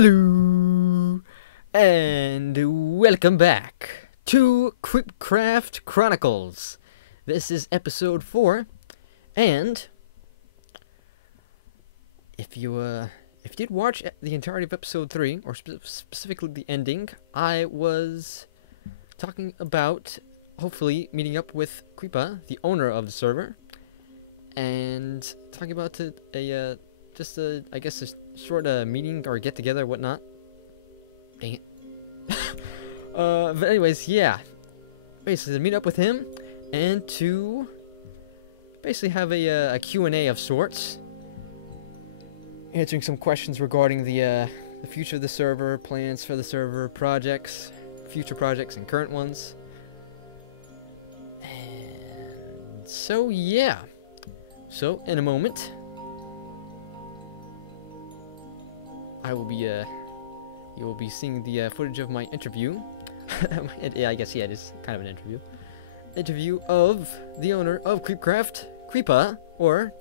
Hello, and welcome back to Creepaahh Chronicles. This is episode 4, and if you did watch the entirety of episode 3, or specifically the ending, I was talking about hopefully meeting up with Creepaahh, the owner of the server, and talking about a short meeting or get together, whatnot. Dang it. But anyways, yeah. Basically, to meet up with him and to basically have a Q&A of sorts, answering some questions regarding the future of the server, plans for the server, projects, future projects, and current ones. And so yeah. So in a moment, you will be seeing the footage of my interview. Yeah, I guess, yeah, it is kind of an interview. Interview of the owner of Creepaahh, or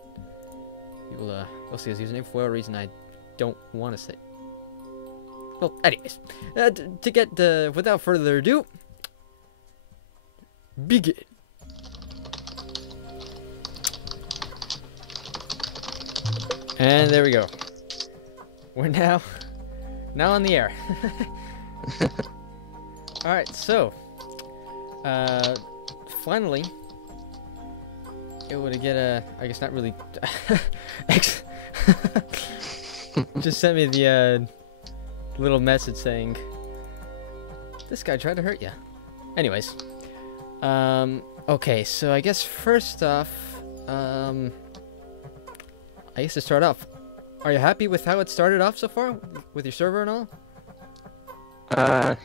you'll see his username for a reason I don't want to say. Well, anyways, to get without further ado, begin. And there we go. We're now on the air. Alright, so finally able to get I guess not really just sent me the little message saying this guy tried to hurt you. Anyways, okay, so I guess first off, I guess to start off, are you happy with how it started off so far with your server and all?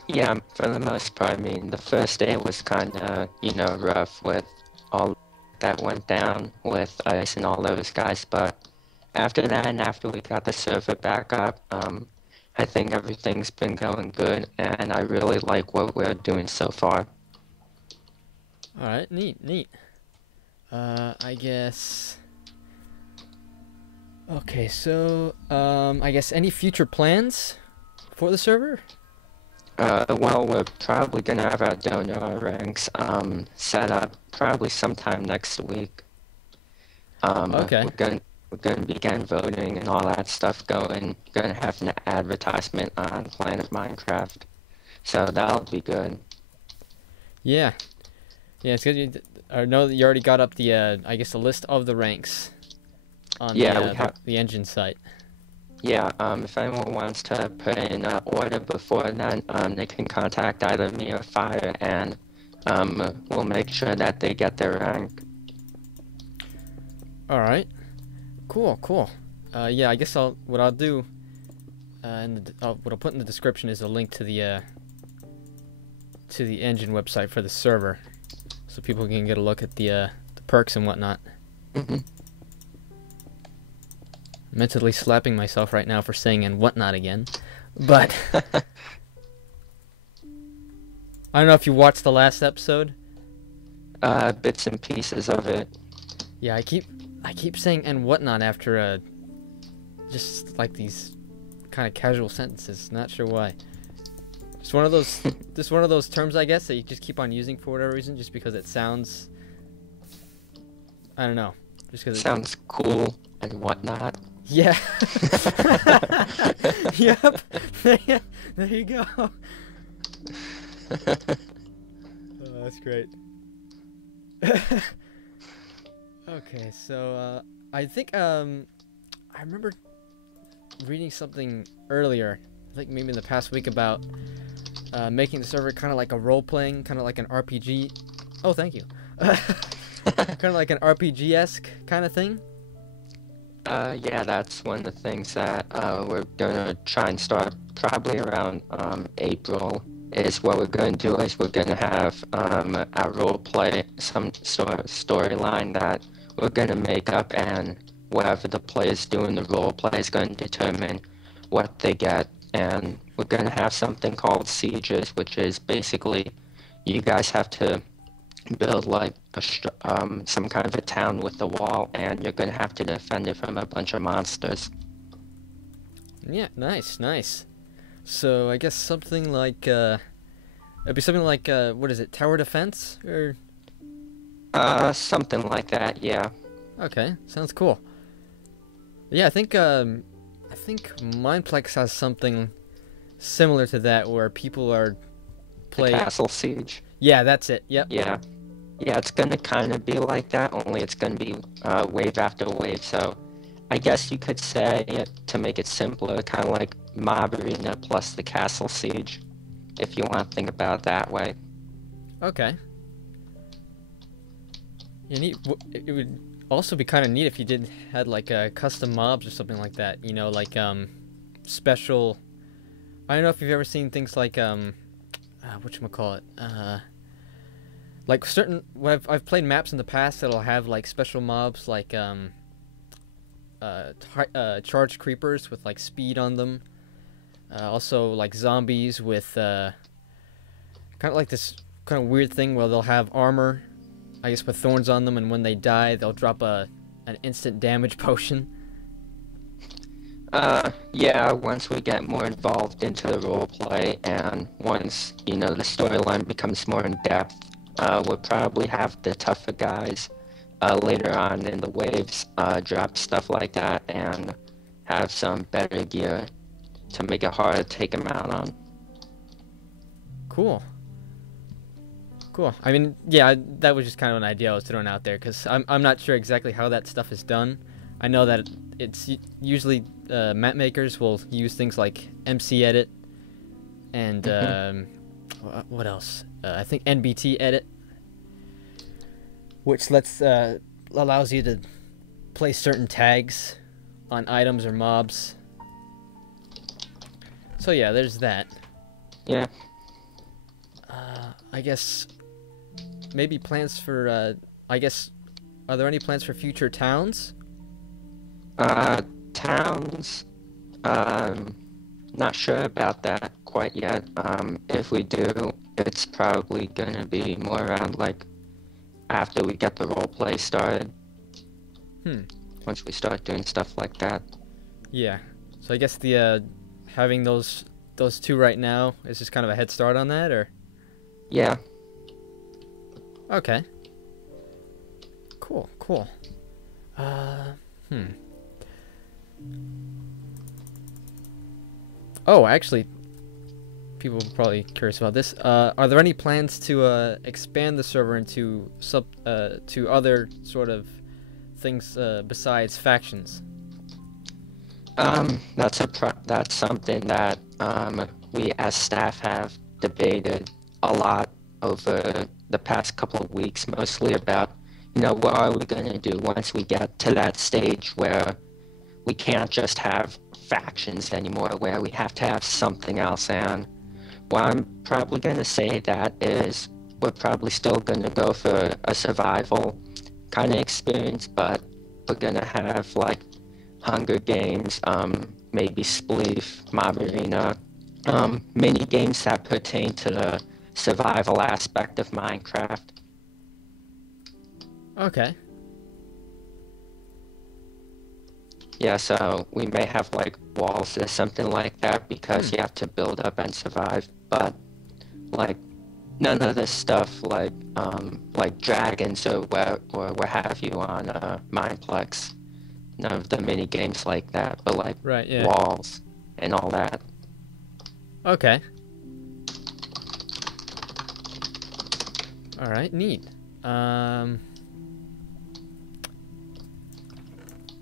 Yeah, for the most part. I mean, the first day was kind of, rough with all that went down with Ice and all those guys, but after that and after we got the server back up, I think everything's been going good, and I really like what we're doing so far. Alright, neat. I guess... Okay, so, I guess any future plans for the server? Well, we're probably gonna have our donor ranks, set up probably sometime next week. Okay. We're gonna begin voting and all that stuff going. Gonna have an advertisement on Planet Minecraft, so that'll be good. Yeah, it's good. I know that you already got up the, I guess, the list of the ranks on the engine site. Yeah, if anyone wants to put in an order before then, they can contact either me or Fire, and we'll make sure that they get their rank. Alright. Cool. Yeah, I guess what I'll do, what I'll put in the description is a link to the engine website for the server, so people can get a look at the perks and whatnot. Mentally slapping myself right now for saying and whatnot again, but I don't know if you watched the last episode. Bits and pieces of it. Yeah, I keep saying and whatnot after just like these kind of casual sentences. Not sure why. Just one of those terms, I guess, that you just keep on using for whatever reason, just because it sounds, I don't know, just because it sounds cool and whatnot. Yeah. Yep. There you go. Oh, that's great. Okay, so I think I remember reading something earlier, I think maybe in the past week, about making the server kind of like a role-playing, kind of like an RPG. Oh, thank you. Kind of like an RPG-esque kind of thing. Yeah, that's one of the things that we're gonna try and start probably around April. Is what we're gonna do is we're gonna have our role play, some sort of storyline that we're gonna make up, and whatever the players doing the role play is going to determine what they get. And we're gonna have something called sieges, which is basically you guys have to build like some kind of a town with a wall, and you're gonna have to defend it from a bunch of monsters. Yeah, nice. So I guess something like it'd be something like what is it? Tower defense or Something like that, yeah. okay, sounds cool. Yeah, I think Mineplex has something similar to that where people are The play. Castle Siege. Yeah, that's it. Yep. Yeah. Yeah, it's gonna kind of be like that, only it's gonna be wave after wave. So I guess you could say, to make it simpler, kind of like Mob Arena plus the Castle Siege, if you want to think about it that way. Okay. Yeah, neat. It would also be kind of neat if you did had like custom mobs or something like that. You know, like special. I don't know if you've ever seen things like whatchamacallit? Like certain. When I've played maps in the past that'll have like special mobs like charged creepers with like speed on them. Also like zombies with kind of like this kind of weird thing where they'll have armor, I guess with thorns on them, and when they die they'll drop an instant damage potion. Yeah, once we get more involved into the roleplay and once, the storyline becomes more in depth, we'll probably have the tougher guys later on in the waves drop stuff like that and have some better gear to make it hard to take them out on. Cool. Cool. I mean, yeah, that was just kind of an idea I was throwing out there because I'm not sure exactly how that stuff is done. I know that it's usually map makers will use things like MC Edit and what else? I think NBT Edit, which allows you to place certain tags on items or mobs. So yeah, there's that. Yeah. I guess maybe plans for I guess are there any plans for future towns? Towns, not sure about that quite yet. If we do, it's probably gonna be more around like after we get the roleplay started. Once we start doing stuff like that. Yeah. So I guess the having those two right now is just kind of a head start on that, or? Yeah. Okay. Cool. Cool. Oh, actually, people are probably curious about this. Are there any plans to expand the server into to other sort of things besides factions? That's something that we as staff have debated a lot over the past couple of weeks, mostly about, what are we going to do once we get to that stage where we can't just have factions anymore, where we have to have something else. And what I'm probably going to say that is we're probably still going to go for a survival kind of experience, but we're going to have like Hunger Games, maybe Spleef, Mob Arena, mini games that pertain to the survival aspect of Minecraft. Okay. Yeah, so we may have like walls or something like that because you have to build up and survive, but like none of this stuff like dragons or what have you on Mineplex. None of the mini games like that, but like Right, yeah. walls and all that. Okay. All right, neat.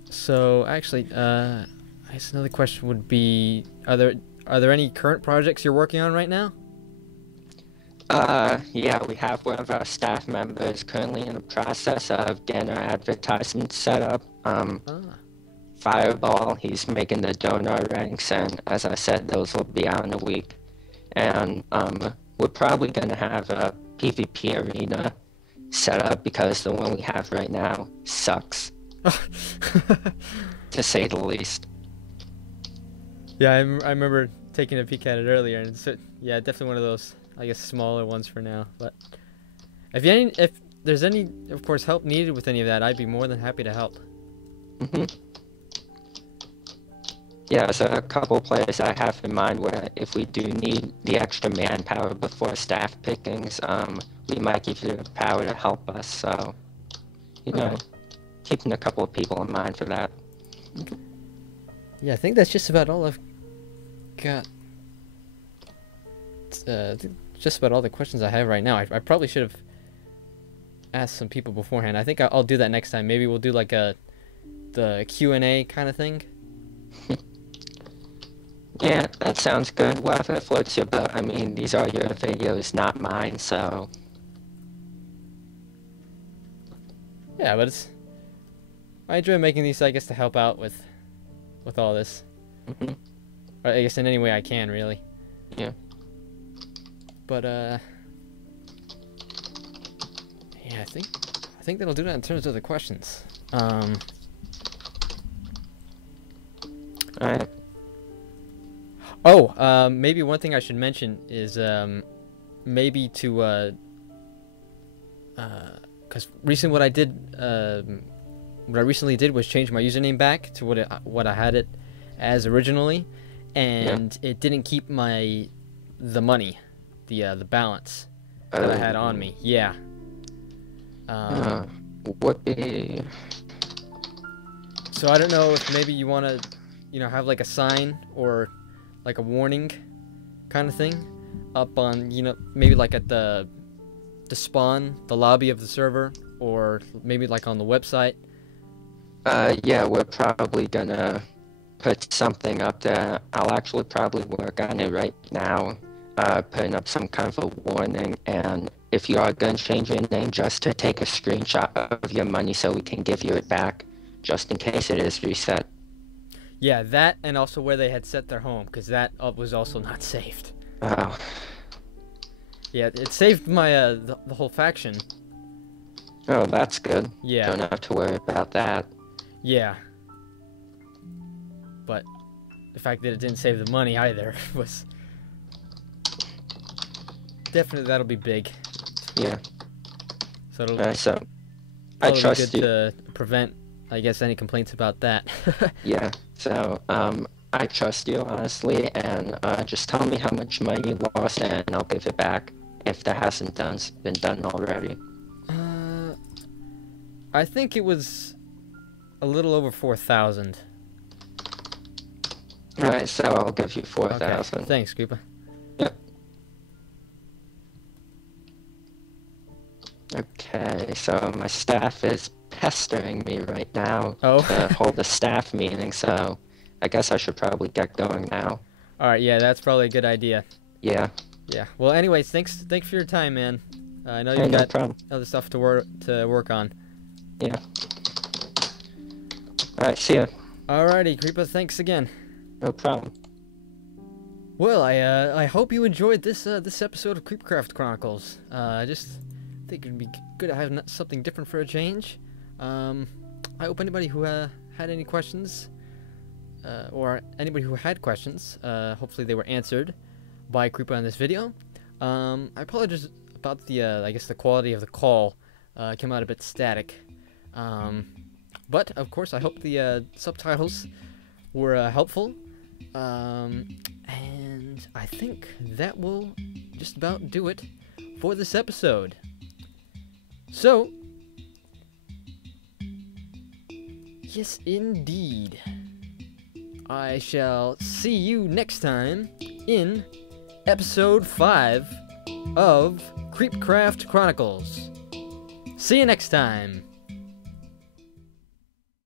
So actually, I guess another question would be: are there any current projects you're working on right now? Yeah, we have one of our staff members currently in the process of getting our advertisement set up. Fireball, he's making the donor ranks, and as I said, those will be out in a week. And we're probably going to have a PvP arena set up because the one we have right now sucks, to say the least. Yeah, I remember taking a peek at it earlier, and yeah, definitely one of those, I guess, smaller ones for now. But if there's any, of course, help needed with any of that, I'd be more than happy to help. Yeah, so a couple players I have in mind where if we do need the extra manpower before staff pickings, we might give you the power to help us. So, you know, Alright. keeping a couple of people in mind for that. Yeah, I think that's just about all I've got. Just about all the questions I have right now. I probably should have asked some people beforehand. I think I'll do that next time. Maybe we'll do like the Q&A kind of thing. Yeah, that sounds good. Whatever floats your boat. I mean, these are your videos, not mine, so... Yeah, but I enjoy making these, I guess, to help out with all this. Mm-hmm. Or I guess in any way I can, really. Yeah. But yeah, I think that'll do that in terms of the questions. Alright. Oh, maybe one thing I should mention is maybe to because recently what I recently did was change my username back to what I had it as originally, and it didn't keep the money, the balance that I had on me. Yeah. Would be... So I don't know if maybe you want to, have like a sign or like a warning kind of thing up on, maybe like at the spawn, the lobby of the server, or maybe like on the website. Yeah, we're probably gonna put something up there. I'll actually probably work on it right now, putting up some kind of a warning, and if you are gonna change your name, just to take a screenshot of your money so we can give you it back, just in case it is reset. Yeah, that, and also where they had set their home, because that was also not saved. Oh. Yeah, it saved my the whole faction. Oh, that's good. Yeah. Don't have to worry about that. Yeah. But the fact that it didn't save the money either was definitely, that'll be big. Yeah. So it'll, I trust be good you. to prevent, I guess, any complaints about that. Yeah. So I trust you honestly, and just tell me how much money you lost, and I'll give it back if that hasn't been done already. I think it was a little over 4,000. Alright, so I'll give you 4,000. Okay. Thanks, Creepaahh. Yep. Okay, so my staff is pestering me right now to hold a staff meeting, so I guess I should probably get going now. Alright, yeah, that's probably a good idea. Yeah. Yeah. Well, anyways, thanks for your time, man. I know you've got other stuff to work on. Yeah. Alright, see ya. Alrighty, Creepaahh, thanks again. No problem. Well, I hope you enjoyed this episode of Creepaahh Chronicles. I just think it'd be good to have something different for a change. I hope anybody who had any questions, or anybody who had questions, hopefully they were answered by Creepaahh in this video. I apologize about I guess the quality of the call came out a bit static. But of course, I hope the subtitles were helpful. And I think that will just about do it for this episode. So, yes, indeed. I shall see you next time in episode 5 of Creepaahh Chronicles. See you next time.